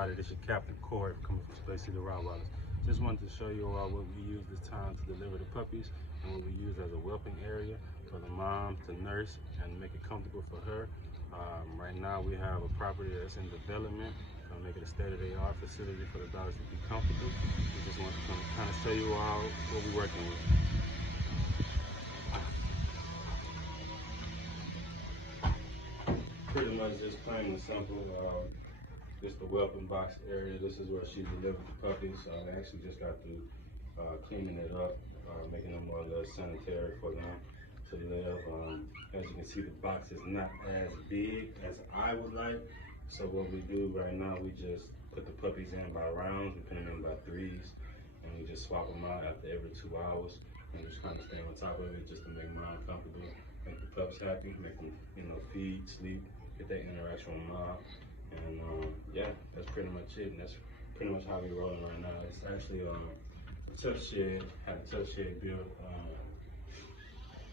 everybody, this is your Captain Corey coming from Space City Rottweilers. Just wanted to show you all what we use this time to deliver the puppies and what we use as a whelping area for the mom to nurse and make it comfortable for her. Right now we have a property that's in development, make it a state-of-the-art facility for the dogs to be comfortable. We just want to kind of show you all what we're working with. Pretty much just plain and simple. Just the whelping box area. This is where she delivered the puppies. They actually just got through cleaning it up, making them more or less sanitary for them to live. As you can see, the box is not as big as I would like. So what we do right now, we just put the puppies in by rounds. We put them in by threes, and we just swap them out after every 2 hours. And just kind of stay on top of it just to make mom comfortable, make the pups happy, make them, feed, sleep, get that interaction with mom. And yeah, that's pretty much it. And that's pretty much how we're rolling right now. It's actually a tough shed, had a tough shed built,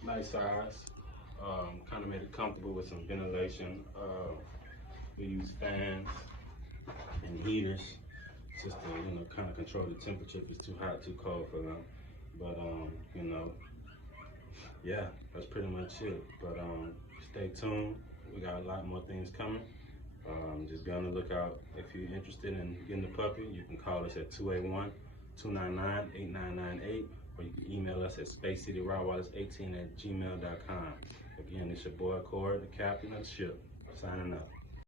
nice size, kind of made it comfortable with some ventilation. We use fans and heaters just to, kind of control the temperature if it's too hot, too cold for them. But, yeah, that's pretty much it. But stay tuned. We got a lot more things coming. Just be on the lookout. If you're interested in getting the puppy, you can call us at 281-299-8998, or you can email us at spacecityrottweilers18@gmail.com. Again, it's your boy Corey, the captain of the ship, signing up.